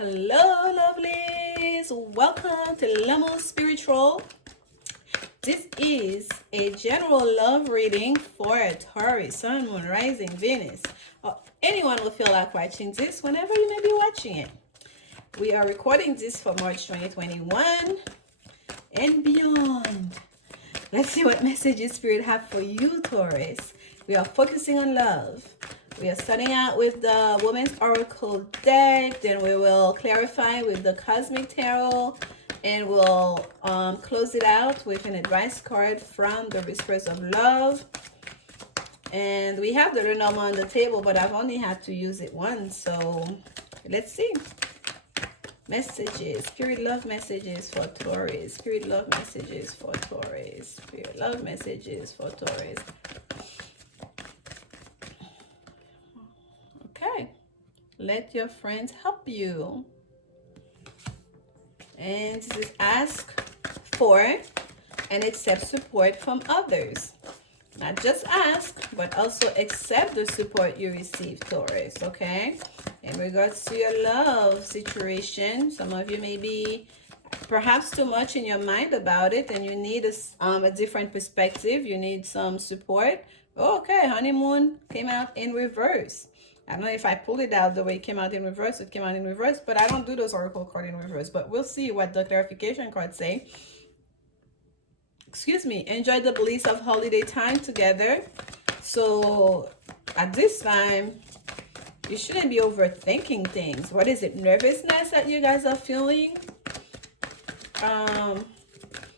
Hello, lovelies. Welcome to Lanmouspiritual. This is a general love reading for Taurus, Sun, Moon, Rising, Venus, or anyone will feel like watching this whenever you may be watching it. We are recording this for March 2021 and beyond. Let's see what messages Spirit have for you, Taurus. We are focusing on love. We are starting out with the Women's Oracle deck. Then we will clarify with the Cosmic Tarot. And we'll close it out with an advice card from the Whispers of Love. And we have the Lenormand on the table, but I've only had to use it once. So let's see. Messages. Spirit love messages for Taurus. Spirit love messages for Taurus. Spirit love messages for Taurus. Okay. Let your friends help you. And this is ask for and accept support from others. Not just ask, but also accept the support you receive, Taurus, okay? In regards to your love situation, some of you may be perhaps too much in your mind about it and you need a different perspective. You need some support. Okay, honeymoon came out in reverse. I don't know if I pulled it out the way it came out in reverse. It came out in reverse, but I don't do those oracle cards in reverse. But we'll see what the clarification cards say. Excuse me. Enjoy the bliss of holiday time together. So at this time, you shouldn't be overthinking things. What is it? Nervousness that you guys are feeling?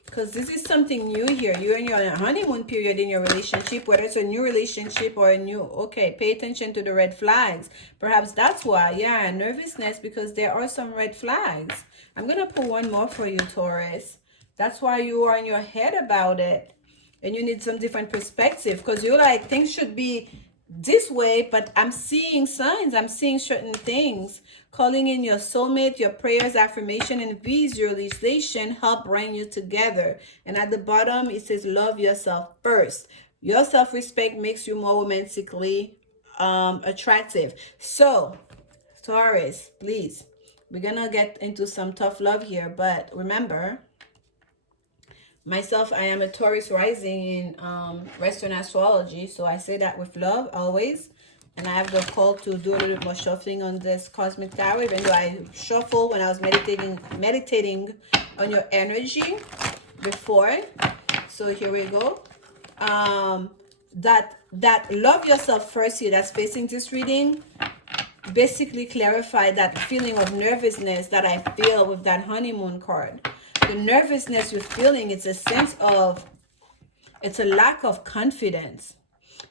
Because this is something new here. You're in your honeymoon period in your relationship, whether it's a new relationship or a new, okay, pay attention to the red flags. Perhaps that's why, yeah, nervousness, because there are some red flags. I'm going to pull one more for you, Taurus. That's why you are in your head about it. And you need some different perspective, because you're like, things should be this way, but I'm seeing signs. I'm seeing certain things. Calling in your soulmate, your prayers, affirmation, and visualization help bring you together. And at the bottom, it says, love yourself first. Your self-respect makes you more romantically attractive. So, Taurus, please, we're going to get into some tough love here. But remember, myself, I am a Taurus rising in Western astrology. So I say that with love always. And I have the call to do a little bit more shuffling on this Cosmic Tarot, even though I shuffled when I was meditating on your energy before. So here we go. That love yourself first here that's facing this reading basically clarify that feeling of nervousness that I feel with that honeymoon card. The nervousness you're feeling, it's a sense of, it's a lack of confidence.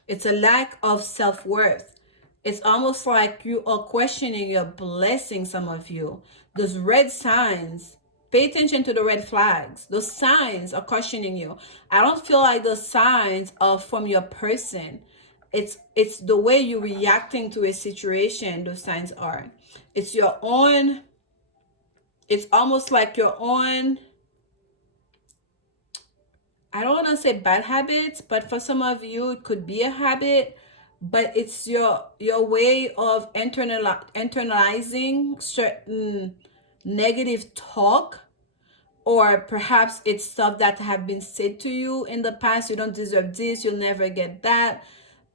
It's a lack of self-worth. It's almost like you are questioning your blessing, some of you. Those red signs, pay attention to the red flags. Those signs are questioning you. I don't feel like those signs are from your person. It's the way you're reacting to a situation, those signs are. It's your own, it's almost like your own, I don't want to say bad habits, but for some of you, it could be a habit, but it's your way of internalizing certain negative talk, or perhaps it's stuff that have been said to you in the past. You don't deserve this, you'll never get that.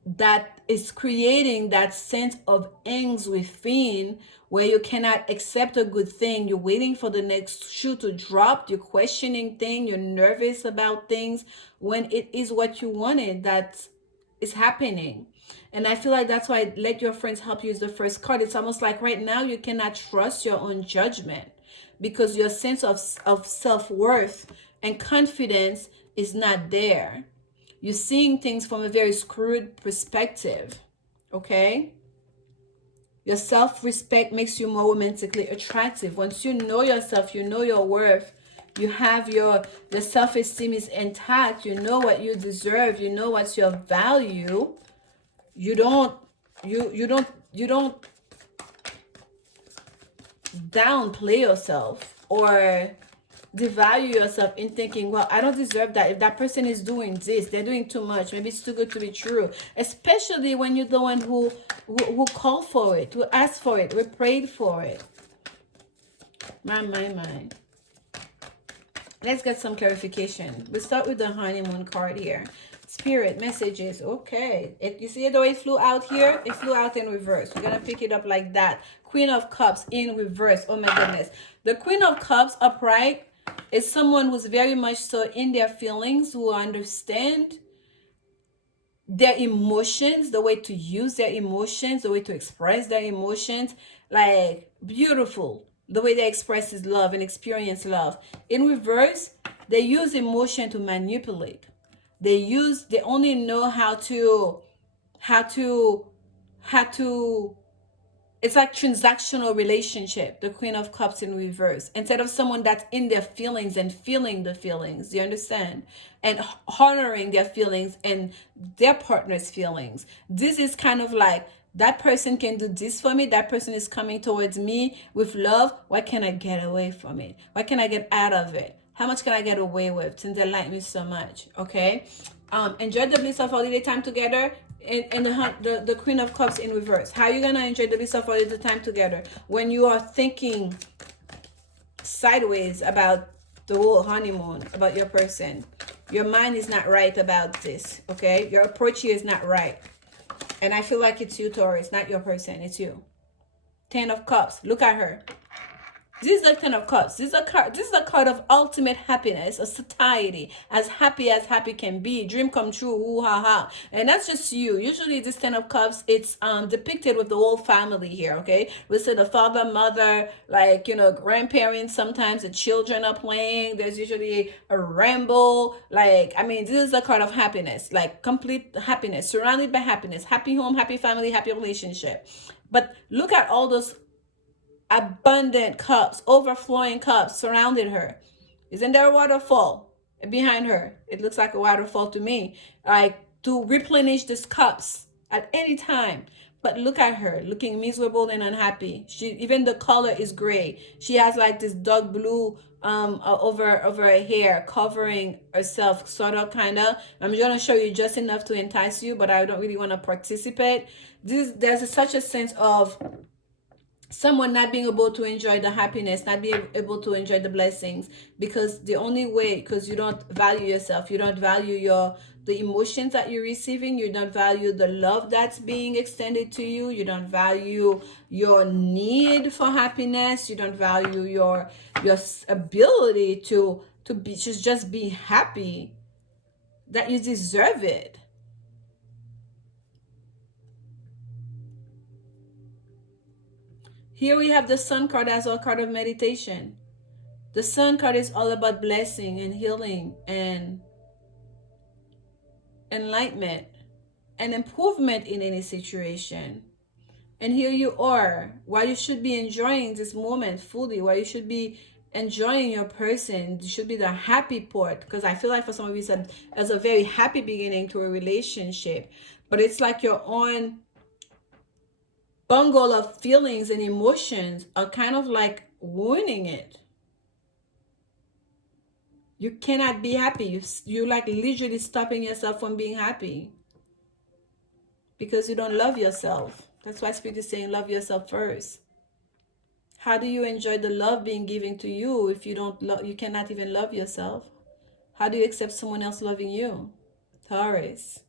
That is creating that sense of angst within, where you cannot accept a good thing. You're waiting for the next shoe to drop. You're questioning things. You're nervous about things when it is what you wanted that is happening. And I feel like that's why let your friends help you is the first card. It's almost like right now you cannot trust your own judgment because your sense of self-worth and confidence is not there. You're seeing things from a very screwed perspective, okay? Your self-respect makes you more romantically attractive. Once you know yourself, you know your worth, you have the self-esteem is intact, you know what you deserve, you know what's your value. You don't downplay yourself or devalue yourself in thinking, well, I don't deserve that. If that person is doing this, they're doing too much. Maybe it's too good to be true. Especially when you're the one who called for it, who asked for it, who prayed for it. My. Let's get some clarification. We start with the honeymoon card here. Spirit messages. Okay. You see the way it flew out here? It flew out in reverse. We're going to pick it up like that. Queen of Cups in reverse. Oh my goodness. The Queen of Cups upright is someone who's very much so in their feelings, who understand their emotions, the way to use their emotions, the way to express their emotions. Like, beautiful. The way they express is love and experience love. In reverse, they use emotion to manipulate. They only know how to it's like transactional relationship, the Queen of Cups in reverse. Instead of someone that's in their feelings and feeling the feelings, you understand? And honoring their feelings and their partner's feelings. This is kind of like, that person can do this for me. That person is coming towards me with love. What can I get away from it? What can I get out of it? How much can I get away with since they like me so much? Okay. Enjoy the bliss of holiday time together. And the Queen of Cups in reverse. How are you gonna enjoy the bliss of holiday time together when you are thinking sideways about the whole honeymoon, about your person? Your mind is not right about this. Okay, your approach here is not right, and I feel like it's you, Taurus, not your person. It's you. Ten of Cups. Look at her. This is the Ten of Cups. This is a card of ultimate happiness, a satiety, as happy can be, dream come true, ooh ha ha. And that's just you. Usually this Ten of Cups, it's depicted with the whole family here, okay? We say the father, mother, like, grandparents, sometimes the children are playing. There's usually a ramble. Like, I mean, this is a card of happiness, like complete happiness, surrounded by happiness, happy home, happy family, happy relationship. But look at all those abundant cups, overflowing cups surrounded her. Isn't there a waterfall behind her? It looks like a waterfall to me. Like, to replenish these cups at any time. But look at her, looking miserable and unhappy. Even the color is gray. She has like this dark blue over her hair, covering herself, sort of, kind of. I'm gonna show you just enough to entice you, but I don't really want to participate. There's such a sense of someone not being able to enjoy the happiness, not being able to enjoy the blessings, because the only way, because you don't value yourself, you don't value the emotions that you're receiving, you don't value the love that's being extended to you, you don't value your need for happiness, you don't value your ability to just be happy, that you deserve it. Here we have the Sun card as a card of meditation. The Sun card is all about blessing and healing and enlightenment and improvement in any situation. And here you are, while you should be enjoying this moment fully, while you should be enjoying your person, it should be the happy part, because I feel like for some of you it's a very happy beginning to a relationship, but it's like your own bungle of feelings and emotions are kind of like ruining it. You cannot be happy. You like literally stopping yourself from being happy because you don't love yourself. That's why Spirit is saying love yourself first. How do you enjoy the love being given to you if you cannot even love yourself? How do you accept someone else loving you? Taurus.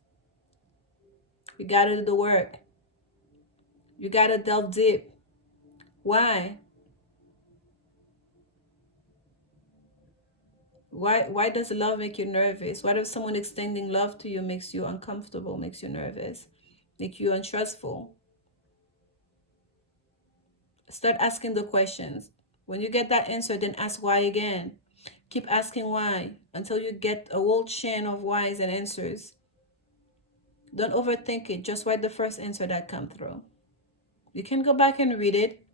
You gotta do the work. You gotta delve deep. Why? Why does love make you nervous? Why does someone extending love to you makes you uncomfortable, makes you nervous, make you untrustful? Start asking the questions. When you get that answer, then ask why again. Keep asking why until you get a whole chain of whys and answers. Don't overthink it. Just write the first answer that comes through. You can go back and read it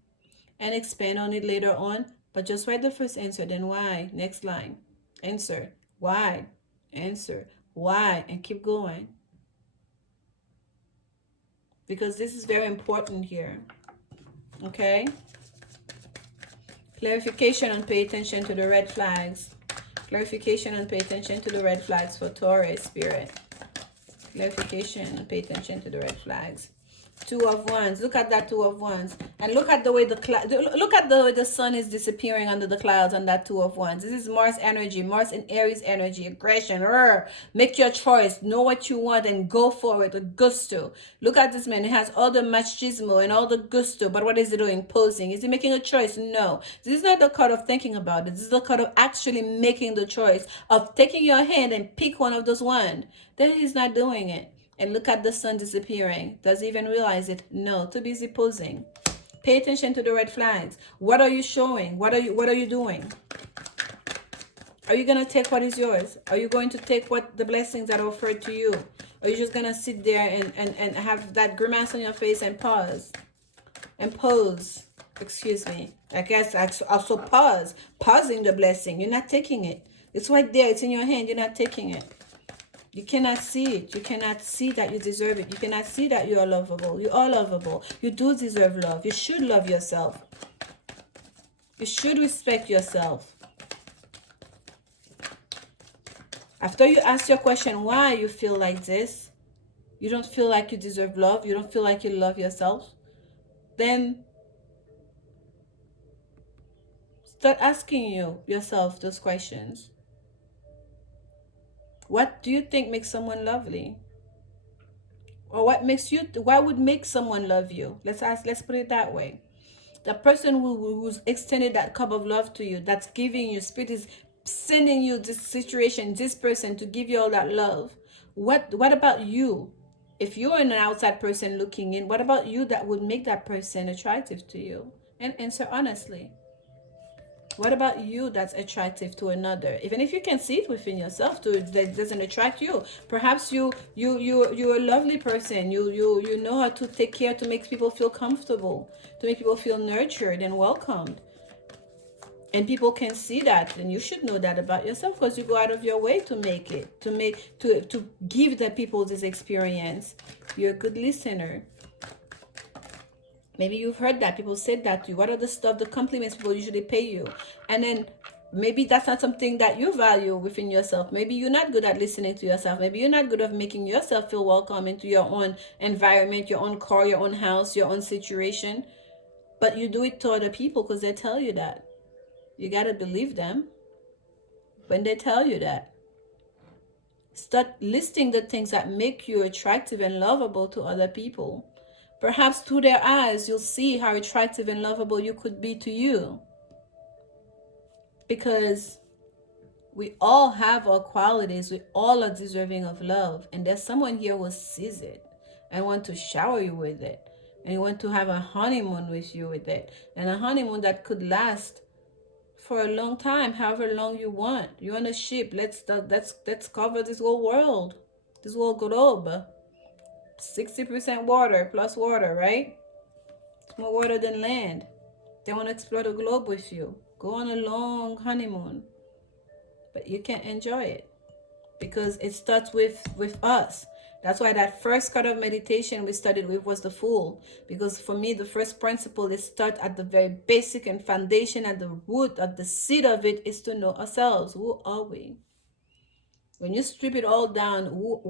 and expand on it later on, but just write the first answer, then why. Next line. Answer. Why? Answer. Why? And keep going. Because this is very important here. Okay? Clarification and pay attention to the red flags. Clarification and pay attention to the red flags for Taurus, Spirit. Clarification and pay attention to the red flags. Two of Wands. Look at that Two of Wands, and look at the way look at the way the sun is disappearing under the clouds on that Two of Wands. This is Mars energy, Mars and Aries energy, aggression. Make your choice, know what you want, and go for it with gusto. Look at this man; he has all the machismo and all the gusto, but what is he doing? Posing. Is he making a choice? No. This is not the card of thinking about it. This is the card of actually making the choice of taking your hand and pick one of those wands. Then he's not doing it. And look at the sun disappearing. Does he even realize it? No, too busy posing. Pay attention to the red flags. What are you showing? What are you doing? Are you gonna take what is yours? Are you going to take what the blessings that are offered to you? Or are you just gonna sit there and have that grimace on your face and pause? And pose. Excuse me. I guess also pause. Pausing the blessing. You're not taking it. It's right there. It's in your hand. You're not taking it. You cannot see it. You cannot see that you deserve it. You cannot see that you are lovable. You are lovable. You do deserve love. You should love yourself. You should respect yourself. After you ask your question why you feel like this, you don't feel like you deserve love, you don't feel like you love yourself, then start asking yourself those questions. What do you think makes someone lovely? Or what would make someone love you? Let's put it that way. The person who's extended that cup of love to you, that's giving you, spirit is sending you this situation, this person to give you all that love. What about you? If you're an outside person looking in, what about you that would make that person attractive to you? And answer honestly. What about you that's attractive to another? Even if you can see it within yourself too, that doesn't attract you. Perhaps you're a lovely person. You know how to take care to make people feel comfortable, to make people feel nurtured and welcomed. And people can see that, and you should know that about yourself because you go out of your way to make it, to give the people this experience. You're a good listener. Maybe you've heard that people said that to you. What are the compliments people usually pay you? And then maybe that's not something that you value within yourself. Maybe you're not good at listening to yourself. Maybe you're not good at making yourself feel welcome into your own environment, your own car, your own house, your own situation. But you do it to other people because they tell you that. You got to believe them when they tell you that. Start listing the things that make you attractive and lovable to other people. Perhaps through their eyes, you'll see how attractive and lovable you could be to you. Because we all have our qualities. We all are deserving of love. And there's someone here who sees it and want to shower you with it. And you want to have a honeymoon with you with it. And a honeymoon that could last for a long time, however long you want. You're on a ship. Let's cover this whole world, this whole globe. 60% water plus water, right? It's more water than land. They want to explore the globe with you. Go on a long honeymoon. But you can't enjoy it because it starts with us. That's why that first card of meditation we started with was the Fool. Because for me, the first principle is start at the very basic and foundation, at the root, at the seed of it is to know ourselves. Who are we? When you strip it all down, who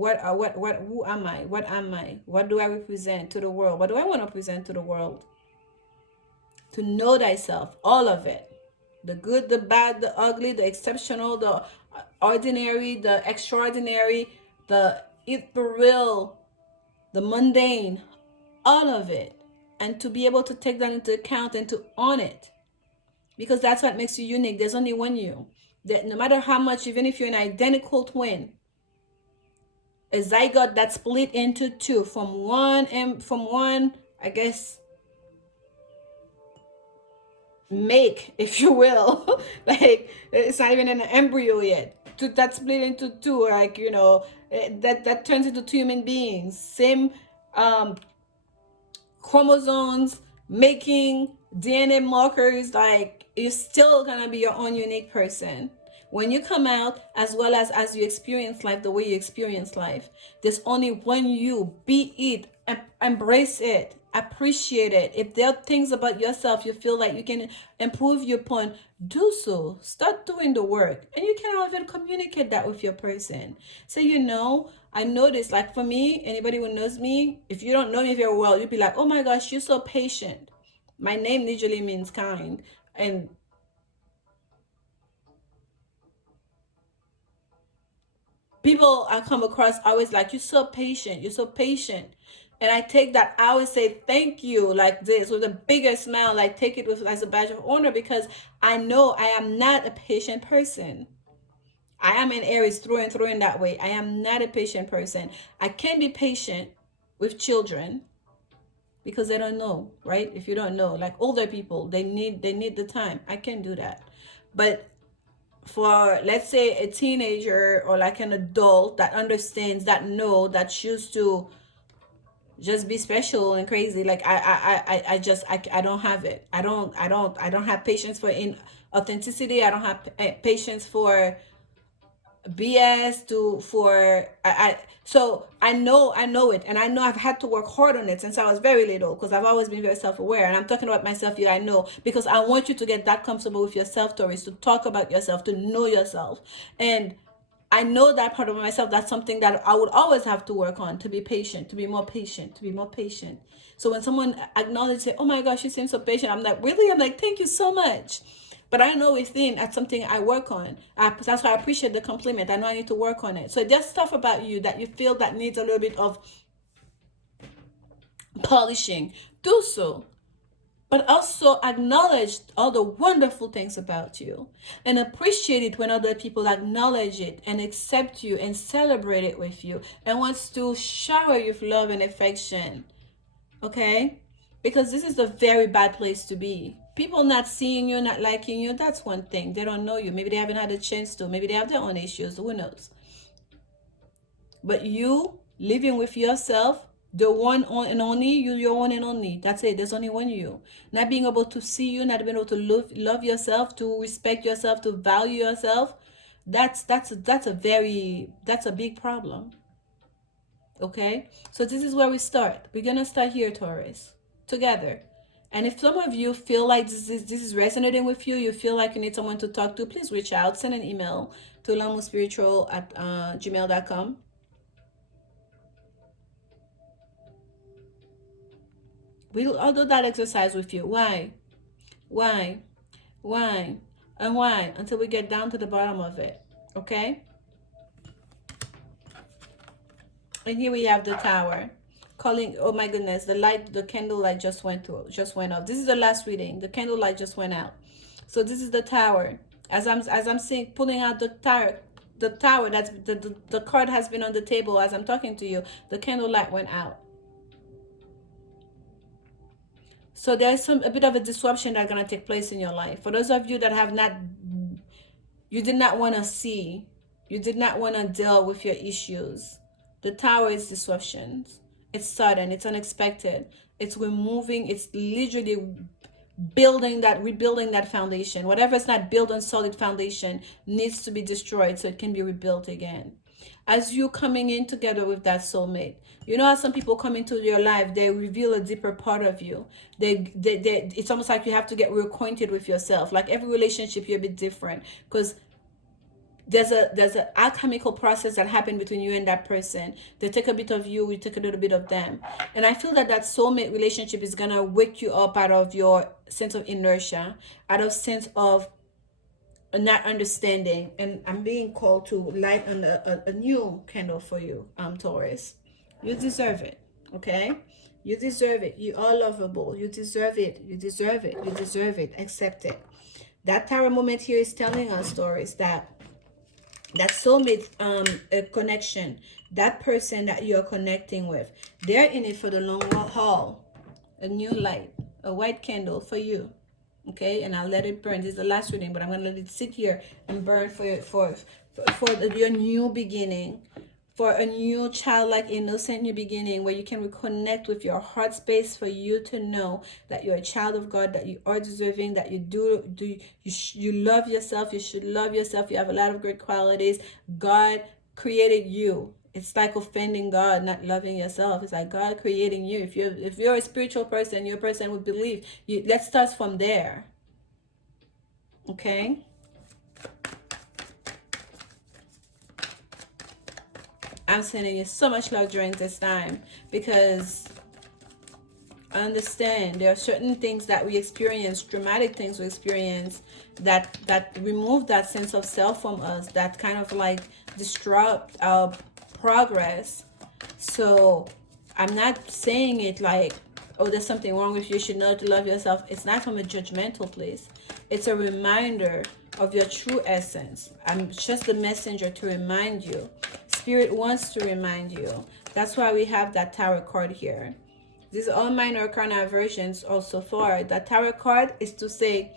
am I? What am I? What do I represent to the world? What do I want to present to the world? To know thyself, all of it. The good, the bad, the ugly, the exceptional, the ordinary, the extraordinary, the real, the mundane, all of it. And to be able to take that into account and to own it. Because that's what makes you unique. There's only one you. That no matter how much, even if you're an identical twin, a zygote that's split into two from one, I guess, make, if you will, like it's not even an embryo yet. That's split into two, like that turns into two human beings. Same chromosomes, making DNA markers, like you're still gonna be your own unique person. When you come out, as well as you experience life the way you experience life, there's only one you. Be it, embrace it, Appreciate it. If there are things about yourself you feel like you can improve upon, do so. Start doing the work. And you can even communicate that with your person. So, I noticed, like for me, anybody who knows me, if you don't know me very well, you'd be like, oh my gosh, you're so patient. My name literally means kind. And people I come across always like, you're so patient, you're so patient. And I take that, I always say thank you like this with a bigger smile, like take it with as a badge of honor, because I know I am not a patient person. I am in Aries through and through in that way. I am not a patient person. I can be patient with children because they don't know, right? If you don't know, like older people, they need the time. I can do that. But for, let's say, a teenager or like an adult that understands, that know, that choose to just be special and crazy, like I just I don't have it. I don't have patience for in authenticity. I don't have patience for BS to for so I know it, and I know I've had to work hard on it since I was very little, because I've always been very self-aware, and I'm talking about myself here. I know, because I want you to get that comfortable with yourself, Taurus, to talk about yourself, to know yourself. And I know that part of myself, that's something that I would always have to work on, to be patient, to be more patient, to be more patient. So when someone acknowledges it, oh my gosh, you seem so patient, I'm like, really? I'm like, thank you so much. But I know within that's something I work on. That's why I appreciate the compliment. I know I need to work on it. So there's stuff about you that you feel that needs a little bit of polishing. Do so. But also acknowledge all the wonderful things about you, and appreciate it when other people acknowledge it and accept you and celebrate it with you and wants to shower you with love and affection. Okay? Because this is a very bad place to be. People not seeing you, not liking you, that's one thing. They don't know you. Maybe they haven't had a chance to. Maybe they have their own issues. Who knows? But you living with yourself, the one and only you, your one and only. That's it. There's only one you. Not being able to see you, not being able to love yourself, to respect yourself, to value yourself. That's a big problem. Okay? So this is where we start. We're gonna start here, Taurus. Together. And if some of you feel like this is resonating with you, you feel like you need someone to talk to, please reach out. Send an email to Lanmouspiritual at gmail.com. I'll do that exercise with you. Why? Why? Why? And why? Until we get down to the bottom of it. Okay? And here we have the Tower. Calling, oh my goodness, the candle light just went off. This is the last reading. The candle light just went out. So this is the Tower. As I'm seeing, pulling out the tower, that's the card has been on the table as I'm talking to you. The candle light went out. So there's a bit of a disruption that's gonna take place in your life. For those of you that you did not want to see, you did not want to deal with your issues. The Tower is disruptions. It's sudden, it's unexpected. It's removing, it's literally rebuilding that foundation. Whatever's not built on solid foundation needs to be destroyed so it can be rebuilt again. As you coming in together with that soulmate, you know how some people come into your life, they reveal a deeper part of you. It's almost like you have to get reacquainted with yourself. Like every relationship, you're a bit different, because there's an alchemical process that happened between you and that person. They take a bit of you take a little bit of them. And I feel that soulmate relationship is gonna wake you up out of your sense of inertia, out of sense of not understanding. And I'm being called to light on a new candle for you, Taurus. You deserve it. Okay? You deserve it. You are lovable. You deserve it. You deserve it. You deserve it. Accept it. That Tower moment here is telling us, Taurus, that soulmate a connection, that person that you're connecting with, they're in it for the long haul. A new light, a white candle for you. Okay, and I'll let it burn. This is the last reading, but I'm gonna let it sit here and burn for your new beginning, for a new childlike innocent new beginning, where you can reconnect with your heart space, for you to know that you're a child of God, that you are deserving, that you love yourself. You should love yourself. You have a lot of great qualities. God created you It's like offending God, not loving yourself. It's like God creating you. If you're a spiritual person, you're a person who believe. Let's start from there. Okay? I'm sending you so much love during this time, because I understand there are certain things that we experience, traumatic things we experience, that remove that sense of self from us, that kind of like disrupt our progress. So I'm not saying it like, oh, there's something wrong with you, you should know to love yourself. It's not from a judgmental place. It's a reminder of your true essence. I'm just the messenger to remind you. Spirit wants to remind you. That's why we have that tarot card here. These are all minor arcana versions also for. The tarot card is to say,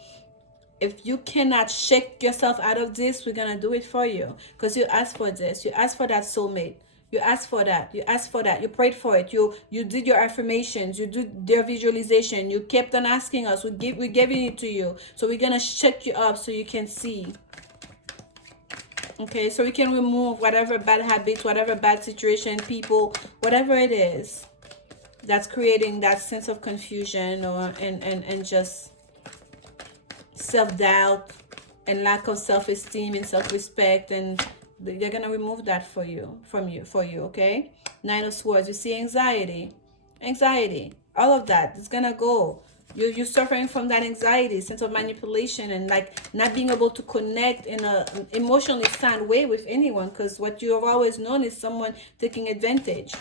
if you cannot shake yourself out of this, we're going to do it for you. Because you asked for this. You asked for that soulmate. You asked for that. You asked for that. You prayed for it. You did your affirmations. You did their visualization. You kept on asking us. We're giving it to you. So we're going to shake you up so you can see. Okay, so we can remove whatever bad habits, whatever bad situation, people, whatever it is that's creating that sense of confusion or and just self-doubt and lack of self-esteem and self-respect, and they're gonna remove that for you for you. Okay, Nine of Swords. You see anxiety, all of that. It's gonna go. You're suffering from that anxiety, sense of manipulation, and like not being able to connect in a emotionally sound way with anyone, because what you have always known is someone taking advantage.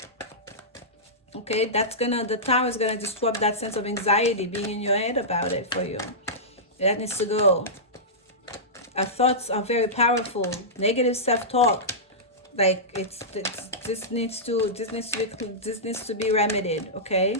Okay, the Tower is gonna disrupt that sense of anxiety being in your head about it for you. That needs to go. Our thoughts are very powerful. Negative self-talk, like this needs to be remedied. Okay,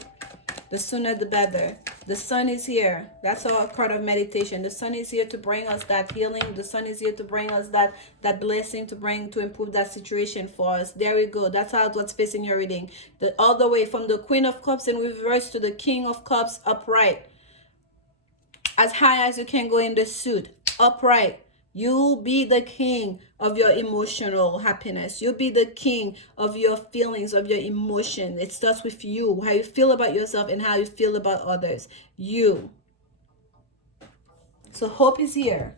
the sooner the better. The sun is here. That's our part of meditation. The sun is here to bring us that healing. The sun is here to bring us that blessing, to improve that situation for us. There we go. That's how what's facing your reading. All the way from the Queen of Cups in reverse to the King of Cups upright. As high as you can go in the suit. Upright. You be the king of your emotional happiness. You be the king of your feelings, of your emotion. It starts with you, how you feel about yourself and how you feel about others. You. So hope is here.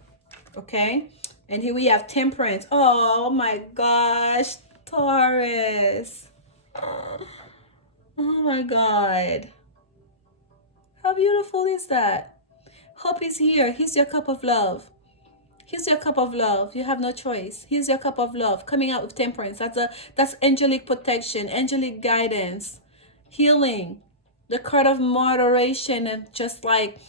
Okay? And here we have Temperance. Oh my gosh. Taurus. Oh my God. How beautiful is that? Hope is here. Here's your cup of love. Here's your cup of love. You have no choice. Here's your cup of love. Coming out with Temperance. That's angelic protection, angelic guidance, healing. The card of moderation, and just like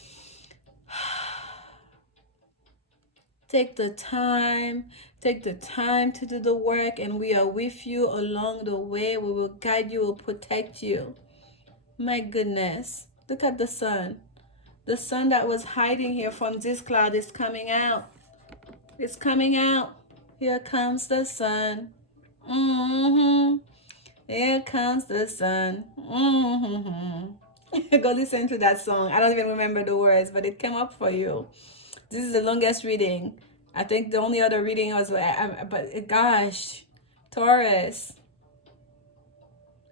take the time to do the work, and we are with you along the way. We will guide you, will protect you. My goodness. Look at the sun. The sun that was hiding here from this cloud is coming out. It's coming out. Here comes the sun. Here comes the sun. Go listen to that song. I don't even remember the words, but it came up for you. This is the longest reading. I think the only other reading was, but gosh, Taurus.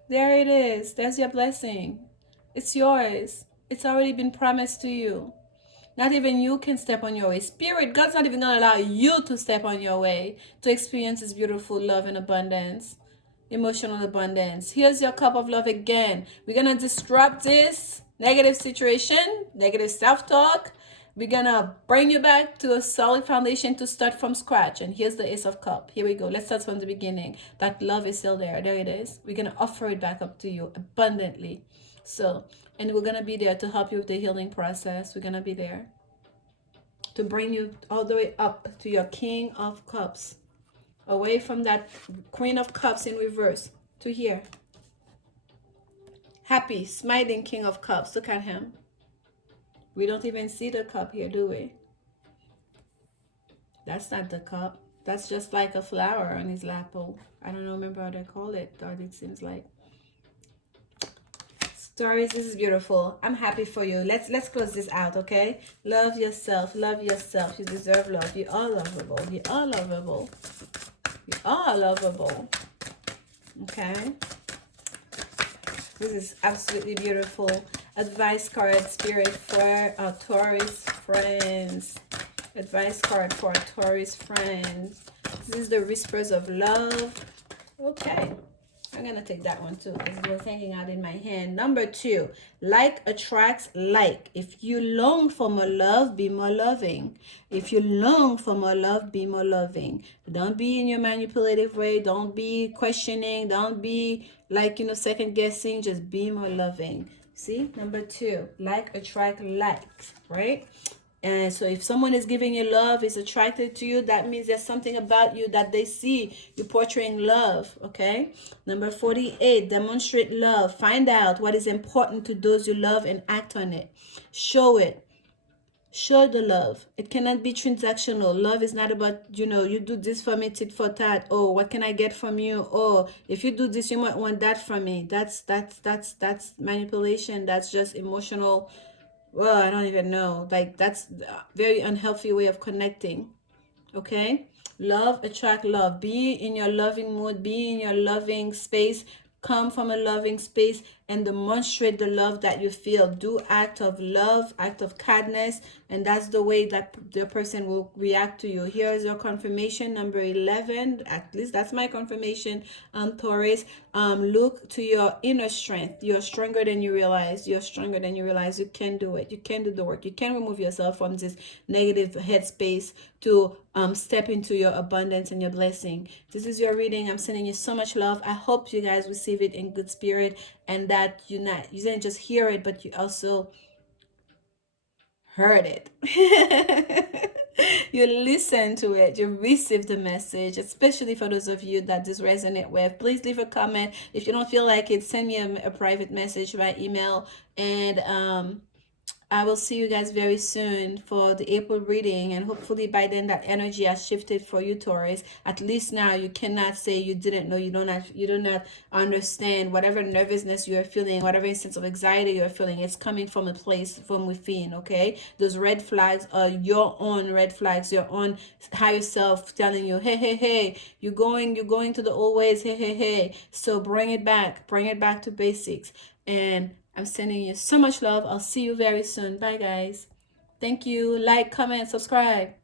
There it is. There's your blessing. It's yours. It's already been promised to you. Not even you can step on your way. Spirit, God's not even going to allow you to step on your way to experience His beautiful love and abundance, emotional abundance. Here's your cup of love again. We're going to disrupt this negative situation, negative self-talk. We're going to bring you back to a solid foundation to start from scratch. And here's the Ace of Cups. Here we go. Let's start from the beginning. That love is still there. There it is. We're going to offer it back up to you abundantly. So, and we're going to be there to help you with the healing process. We're going to be there to bring you all the way up to your King of Cups. Away from that Queen of Cups in reverse to here. Happy, smiling King of Cups. Look at him. We don't even see the cup here, do we? That's not the cup. That's just like a flower on his lap. Oh, I don't remember how they call it. Or it seems like. Taurus, this is beautiful. I'm happy for you. Let's close this out, okay? Love yourself. Love yourself. You deserve love. You are lovable. You are lovable. You are lovable. Okay. This is absolutely beautiful. Advice card, Spirit, for our Taurus friends. Advice card for our Taurus friends. This is the Whispers of Love. Okay. I'm going to take that one too because it was hanging out in my hand. Number 2, like attracts like. If you long for more love, be more loving. If you long for more love, be more loving. Don't be in your manipulative way. Don't be questioning. Don't be like, second guessing. Just be more loving. See, number 2, like attract like, right? And so if someone is giving you love, is attracted to you, that means there's something about you that they see you portraying love. Okay. Number 48, demonstrate love. Find out what is important to those you love and act on it. Show it. Show the love. It cannot be transactional. Love is not about, you do this for me, tit for tat. Oh, what can I get from you? Oh, if you do this, you might want that from me. That's manipulation. That's just emotional. Well, I don't even know. Like, that's a very unhealthy way of connecting. Okay. Love attract love. Be in your loving mood. Be in your loving space. Come from a loving space and demonstrate the love that you feel. Do act of love, act of kindness, and that's the way that the person will react to you. Here is your confirmation, number 11. At least that's my confirmation, Taurus. Look to your inner strength. You're stronger than you realize. You're stronger than you realize. You can do it. You can do the work. You can remove yourself from this negative headspace to step into your abundance and your blessing. This is your reading. I'm sending you so much love. I hope you guys receive it in good spirit, and that you didn't just hear it, but you also heard it. You listen to it, you receive the message, especially for those of you that this resonate with. Please leave a comment. If you don't feel like it, send me a private message by email, and I will see you guys very soon for the April reading, and hopefully by then that energy has shifted for you, Taurus. At least now you cannot say you didn't know, you do not understand. Whatever nervousness you are feeling, whatever sense of anxiety you are feeling, it's coming from a place from within. Okay, those red flags are your own red flags, your own higher self telling you, hey, you're going to the old ways. Hey. So bring it back to basics. And I'm sending you so much love. I'll see you very soon. Bye, guys. Thank you. Like, comment, subscribe.